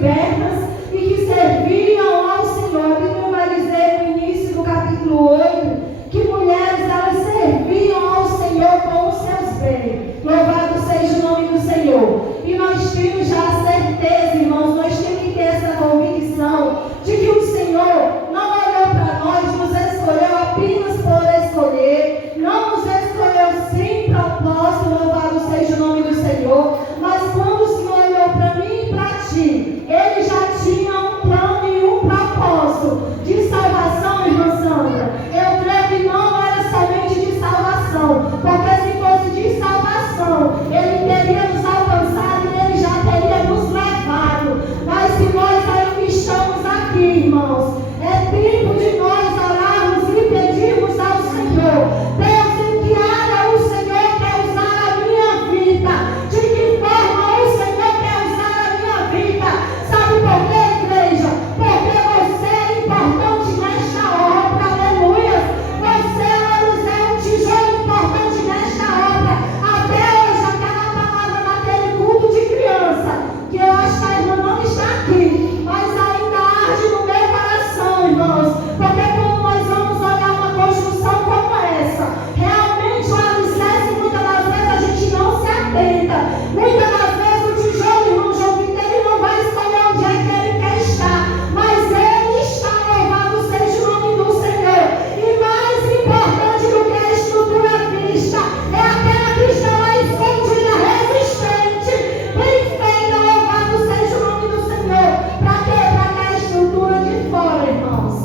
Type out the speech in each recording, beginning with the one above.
libertas e que serviam ao Senhor. A Bíblia vai dizer no início do capítulo 8 que mulheres, elas serviam ao Senhor com os seus bens. Louvado seja o nome do Senhor. E nós temos já a certeza, irmãos, nós temos que ter essa convicção de que o Senhor não olhou para nós, nos escolheu apenas por escolher, não nos escolheu sem propósito, louvado seja o nome do Senhor, mas quando o Senhor olhou para mim e para ti, Ele já tinha um plano e um propósito de salvação, irmã Sandra. Eu creio que não era somente de salvação, porque se fosse de salvação, Ele teria nos alcançado e Ele já teria nos levado. Mas se nós ainda estamos aqui, irmãos, é tempo de nós orarmos e pedirmos ao Senhor: Deus, em que área o Senhor quer usar a minha vida? De que forma o Senhor quer usar a minha vida? Sabe por quê, igreja? Porque você é importante nesta obra, aleluia. Você é um tijolo importante nesta obra. Até hoje, aquela palavra daquele culto de criança, que eu acho que a irmã não está aqui, mas ainda arde no meu coração, irmãos, porque quando nós vamos olhar uma construção como essa, realmente o alicerce, muitas das vezes a gente não se atenta. Muitas das vezes o tijolo, irmão João Vitor, ele não vai escolher onde é que ele quer estar, mas ele está, louvado seja o nome do Senhor. E mais importante do que a estrutura vista é aquela que está lá escondida, resistente, bem feita, louvado seja o nome do Senhor. Para quê? Para que a estrutura de fora, irmãos,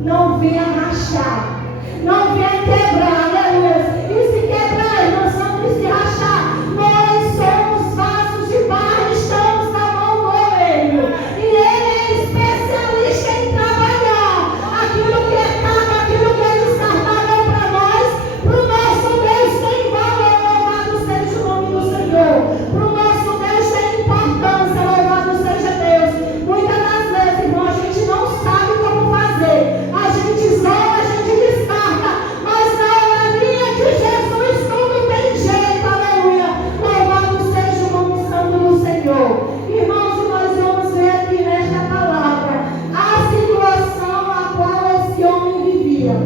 não venha rachar, não venha quebrar, aleluia. E se quebrar, irmãos, não se rachar, nós somos vasos de barro, estamos na mão do oleiro. E Ele é especialista em trabalhar aquilo que é caro, aquilo que é descartável para nós. Para o nosso Deus tem valor, louvado seja o nome do Senhor. Para o nosso Deus tem importância, louvado seja Deus. Muitas das vezes, irmão, a gente não sabe como fazer. A gente isola, a gente descarta, mas na oraria de Jesus tudo tem jeito, aleluia. Louvado seja o nome santo do Senhor. Irmãos, e nós vamos ver aqui nesta palavra a situação a qual esse homem vivia.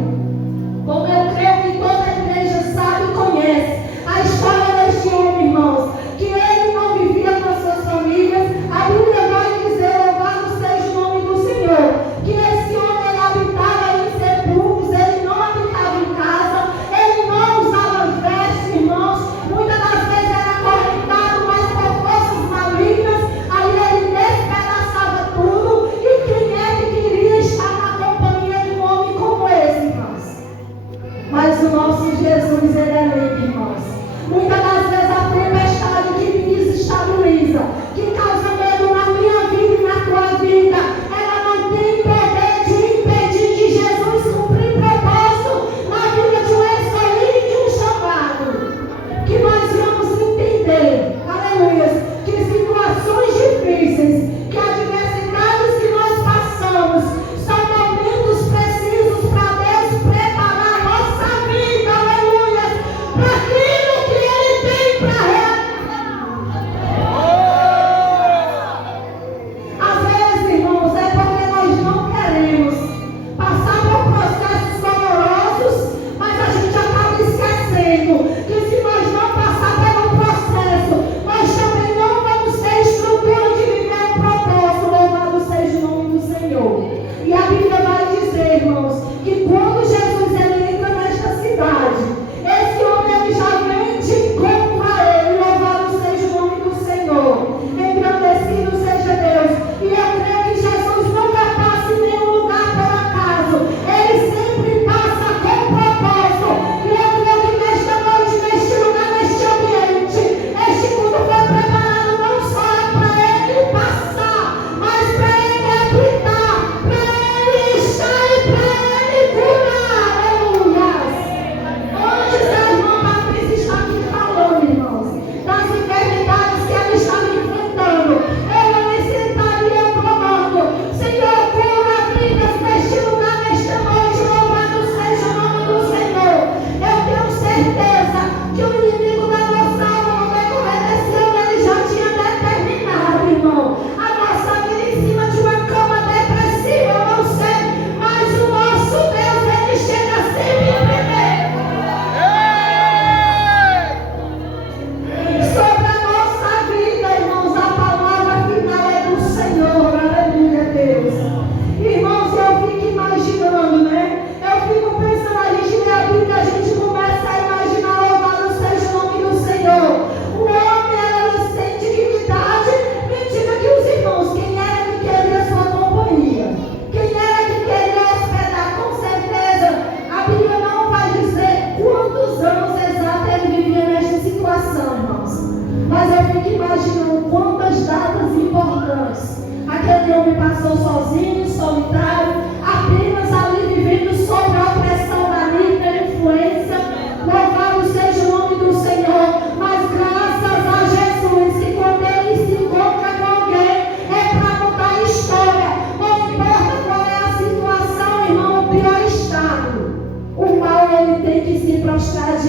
Como eu creio que toda a igreja sabe e conhece a história deste homem, irmãos, que ele não vivia com as suas famílias. A Bíblia vai dizer, louvado seja o nome do Senhor, que esse homem ele habitava em sepulcros, ele não habitava em casa, ele não usava vestes, irmãos. Muitas das vezes era acorrentado, mas por forças malignas, aí ele despedaçava tudo. E quem é que queria estar na companhia de um homem como esse, irmãos? Mas o nosso Jesus, ele é livre, irmãos. Muitas das vezes a tempestade que me desestabiliza, que causa medo na minha vida e na tua vida, ela não tem poder de impedir de Jesus cumprir propósito na vida de um escolhido e de um chamado. Que nós vamos entender, aleluia, que situações difíceis, que adversidades que nós passamos, são momentos precisos para Deus preparar a nossa vida, aleluia, para aquilo que Ele tem para realizar. Às vezes, irmãos, é porque nós não queremos passar por processos dolorosos, mas a gente acaba esquecendo que se nós não passar pelo processo, nós também não vamos ter estrutura de viver um propósito, louvado seja o nome do Senhor. E a Bíblia vai dizer, irmãos, que quando Jesus ele entra nesta cidade, esse homem ele já vem de encontro a ele, louvado seja o nome do Senhor, engrandecido seja Deus. E eu creio que Jesus nunca passa em nenhum lugar por acaso, ele sempre passa com propósito. E eu creio que nesta noite, neste lugar, neste ambiente, este culto foi preparado não só para ele passar, mas para ele habitar, para ele estar e para ele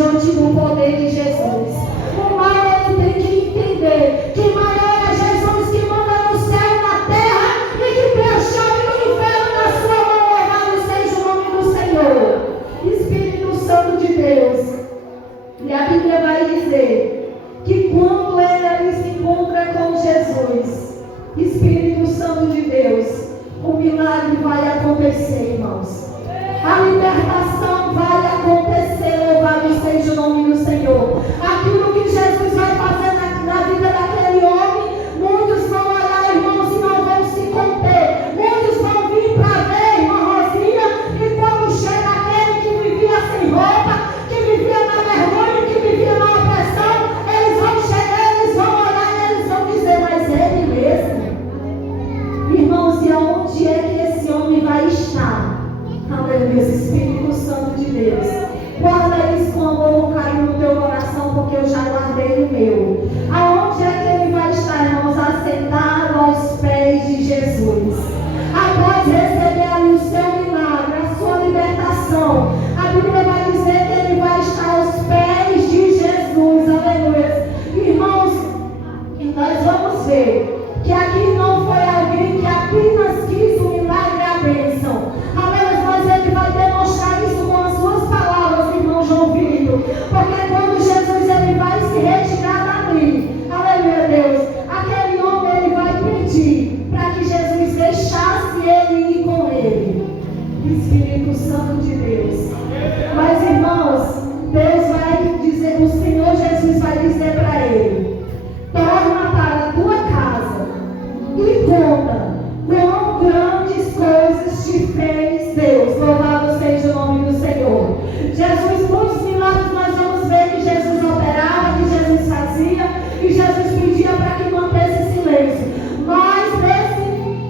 diante do poder de Jesus. O mal ele tem que entender que maior é Jesus que manda no céu e na terra e que tem a chave do inferno na sua mão. Louvado seja o nome do Senhor. Espírito Santo de Deus. E a Bíblia vai dizer que quando ele se encontra com Jesus, Espírito Santo de Deus, o milagre vai acontecer, irmãos. A libertação vai acontecer, louvado seja o nome do Senhor. Aquilo que Jesus vai fazer na vida daquele homem, muitos vão olhar, irmãos, e não vão se conter. Muitos vão vir para ver, irmã Rosinha, e quando chega aquele que vivia sem roupa, que vivia na vergonha, que vivia na opressão, eles vão chegar, eles vão olhar e eles vão dizer, mas ele mesmo. Irmãos, e aonde é que esse homem vai estar? Aleluia, Espírito Santo de Deus. Guarda isso com amor, com carinho no teu coração, porque eu já guardei o meu. Aonde é que ele vai estar, irmãos? Assentado aos pés de Jesus. Após receber ali o seu milagre, a sua libertação, a Bíblia vai dizer que ele vai estar aos pés de Jesus. Aleluia. Irmãos, nós vamos ver que aqui não foi alguém que apenas quis o milagre e a bênção. Ele vai demonstrar isso com as suas palavras, irmão João Vitor. Porque quando Jesus ele vai se retirar dali, aleluia, Deus, aquele homem ele vai pedir para que Jesus deixasse ele ir com ele. Espírito Santo de Deus. Mas, irmãos, Deus vai dizer, o Senhor Jesus vai dizer para ele: torna para a tua casa e conta quão grandes coisas te fez Deus. Louvado seja o nome do Senhor. Jesus, muitos milagres nós vamos ver que Jesus operava, que Jesus fazia, e Jesus pedia para que mantesse silêncio. Mas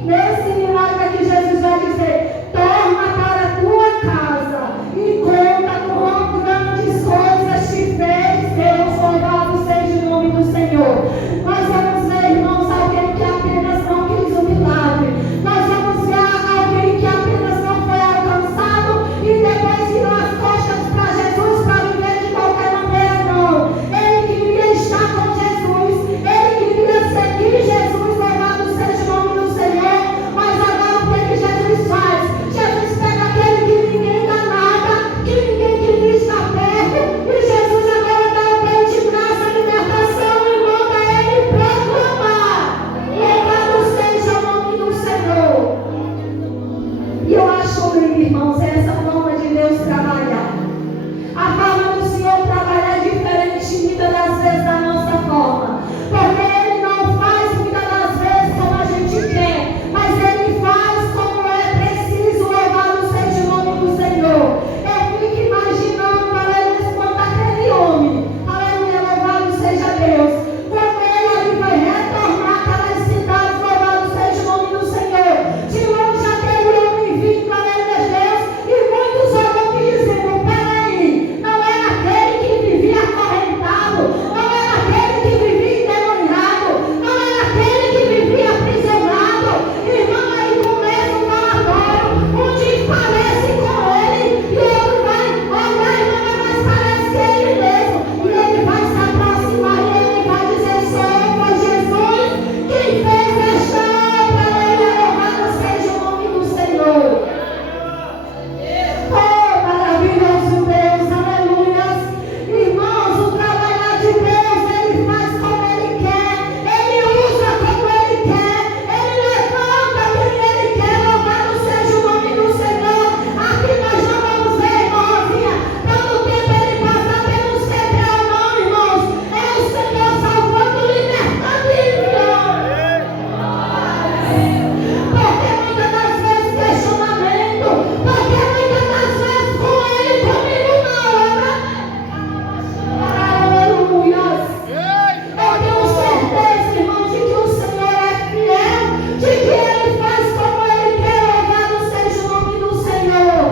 nesse milagre aqui Jesus vai dizer: torna para a tua casa e conta quão grandes coisas te fez Deus. Louvado seja o nome do Senhor. Nós vamos ver, irmãos, alguém que apenas não quis o milagre. Nós vamos ver alguém que apenas não foi alcançado e depois virou as costas para Jesus para viver de qualquer maneira. Não. Ele queria estar com Jesus. Ele queria seguir Jesus. Louvado seja o nome do Senhor. Mas agora o que Jesus faz? Jesus pega aquele que ninguém dá nada, que ninguém queria estar perto, e Jesus agora dá um bem de graça, libertação, e manda ele proclamar. Louvado seja o nome do Senhor. E eu acho lindo, irmãos, essa forma de Deus trabalhar. A forma do Senhor trabalhar é diferente muitas das vezes da nossa forma. Porque Ele não faz muitas das vezes como a gente quer, mas Ele faz como é preciso. Louvado seja o nome do Senhor. Eu fico imaginando, aleluia, quando aquele homem, aleluia, louvado seja Deus, quando ele vai retornar aquelas cidades, louvado seja o nome do Senhor. De longe aquele homem vindo, aleluia, Deus, e muitos olham e dizendo: peraí, não era aquele que vivia acorrentado, não era aquele que vivia endemoniado, não era aquele que vivia aprisionado. Irmão, aí começa um falatório, onde parece com ele, e outro vai olhar, irmão, mas parece que é ele mesmo. E ele vai se aproximar e ele vai dizer: foi Jesus quem fez esta obra. Aleluia, louvado seja o nome do Senhor. Oh, maravilhoso Deus, aleluia. Irmãos, o trabalhar de Deus, Ele faz como Ele quer, Ele usa como Ele quer, Ele levanta quem Ele quer. Louvado seja o nome do Senhor. Aqui nós não vamos ver, irmã Rosinha, todo tempo Ele passa pelos quebrar ou não, irmãos. É o Senhor salvando, libertando e enviando. Porque muitas das vezes questionamento, porque muitas das vezes com Ele, comigo não, aleluia. Eu tenho certeza, irmãos, de que o Senhor é fiel, de que Ele faz como Ele quer. Louvado seja o nome do Senhor.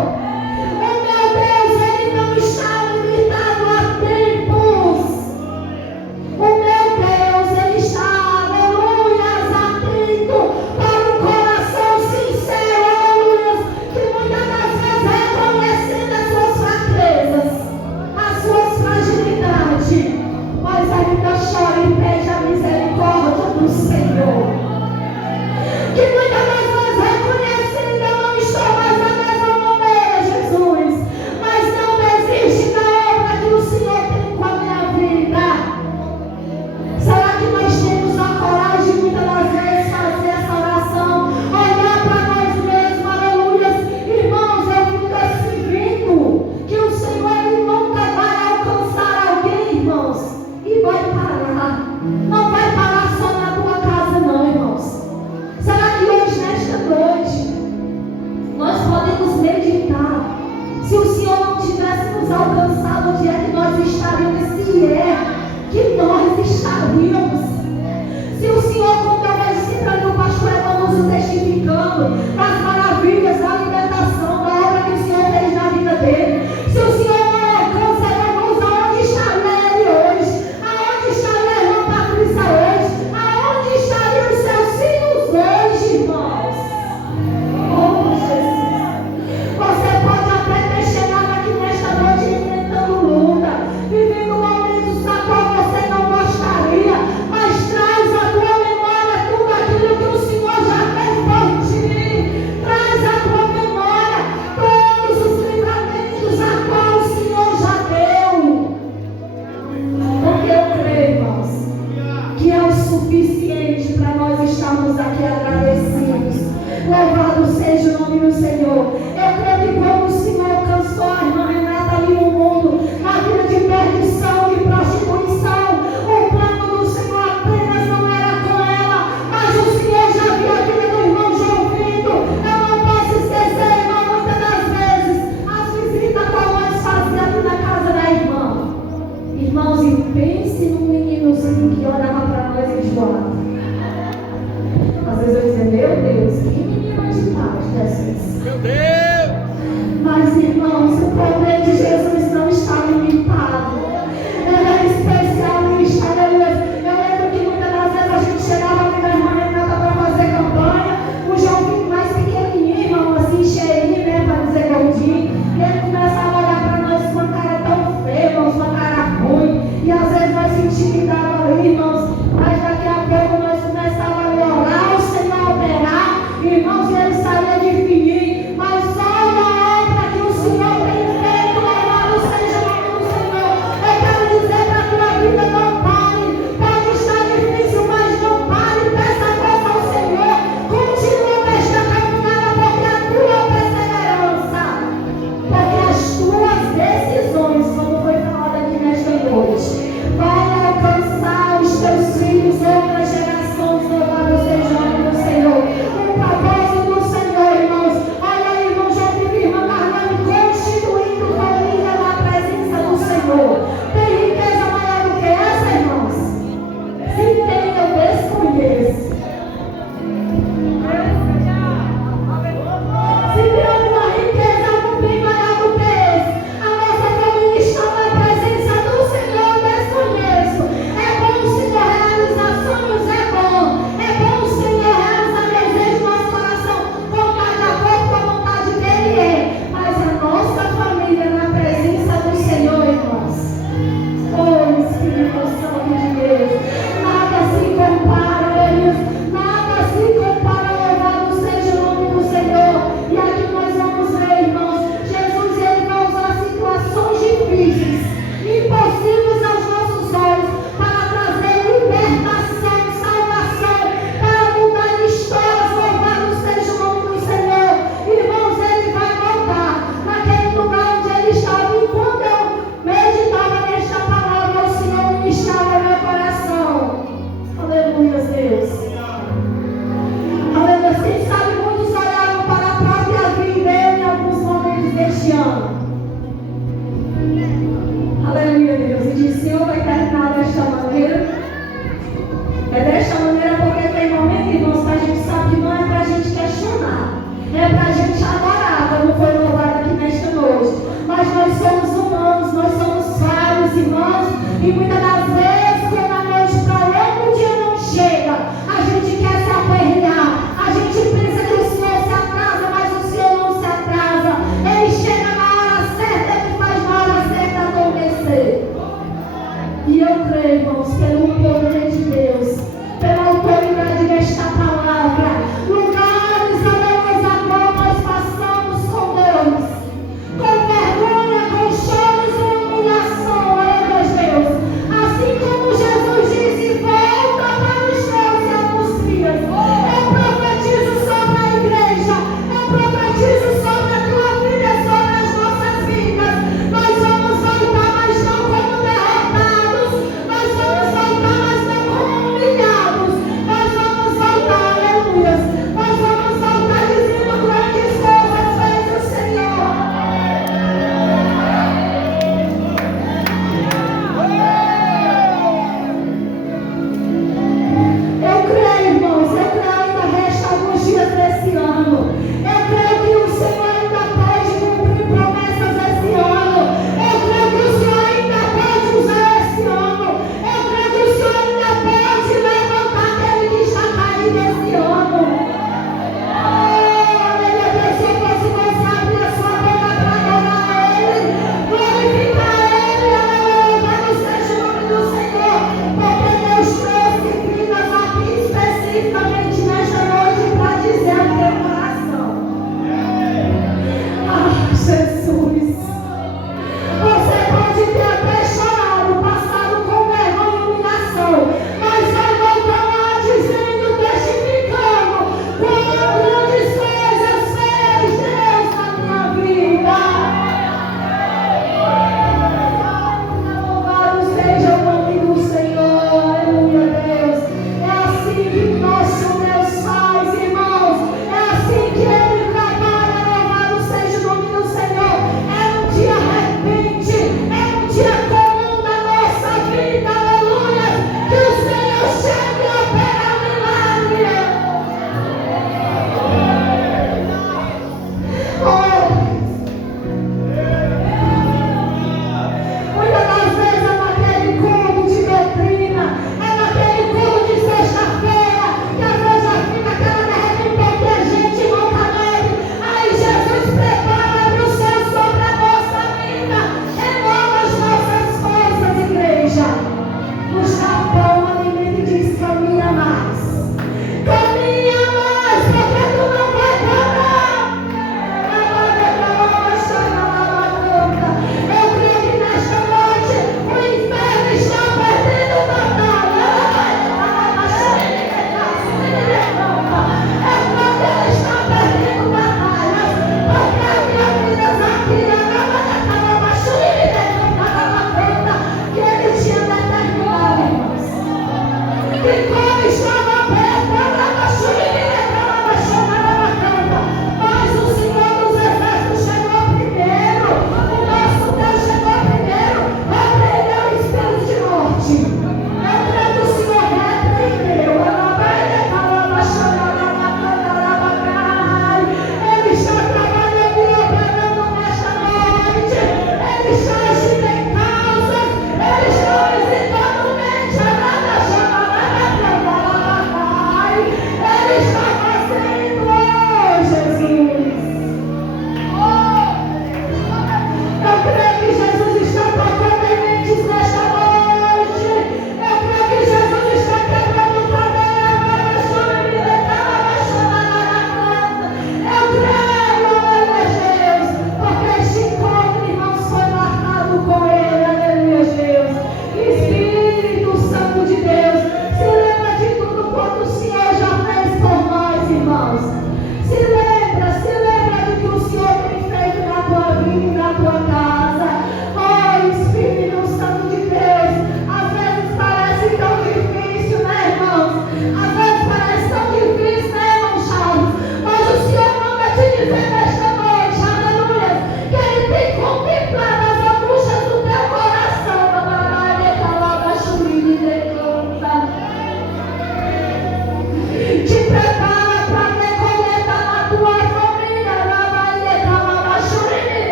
Oh meu Deus, Ele não está limitado a tempos. Oh meu Deus, Ele está, aleluia, atento para o coração sincero, aleluia, que muitas das vezes reconhecendo as suas fraquezas, as suas Se o Senhor não tivesse nos alcançado, onde é que nós estaríamos? Se é que nós estaríamos. Se o Senhor, como eu disse para mim, o pastor Evandro testificando das maravilhas, da libertação, da obra que o Senhor fez na vida dele. Se o Senhor não alcança, irmãos, aonde estaria ele hoje? Aonde estaria a irmã Patrícia hoje? Aonde estariam os seus filhos hoje, irmãos? Oh, Jesus. Você pode até ter chegado aqui nesta noite enfrentando luta, vivendo momentos na qual você não gostaria,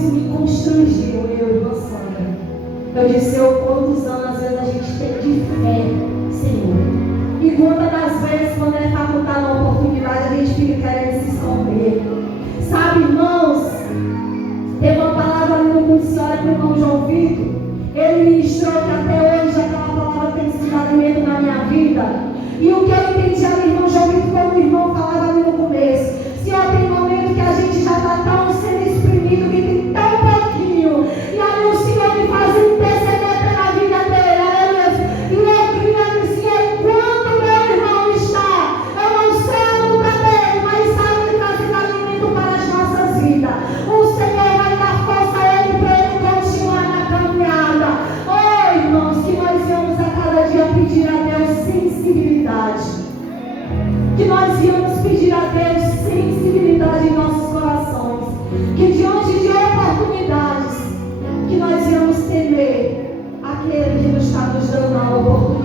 isso me constrangiu, eu e irmã Sandra. Eu disse, quantos anos às vezes a gente tem de fé, Senhor. E quantas das vezes, quando é facultada a oportunidade, a gente fica querendo se esconder. Sabe, irmãos, tem uma palavra ali no culto, senhora, que o irmão João Vitor, ele ministrou que até hoje aquela palavra tem sido alimento na minha vida. E o que eu entendi ali, irmão João Vitor, quando o irmão falava ali no começo, Senhor, tem momento que a gente já está tão sendo exprimido, que tem tão pouquinho, e aí o Senhor me faz interceder pela vida dele, aleluia. E eu queria dizer, enquanto meu irmão está, eu não sei a luta dele, mas sabe trazer alimento para as nossas vidas. O Senhor vai dar força a ele para ele continuar na caminhada. Oh, irmãos, que nós vamos a cada dia pedir a Deus sensibilidade. Que nós viemos pedir a Deus sensibilidade em nossos corações. Que diante de oportunidades, que nós viemos temer aquele que nos está nos dando a oportunidade.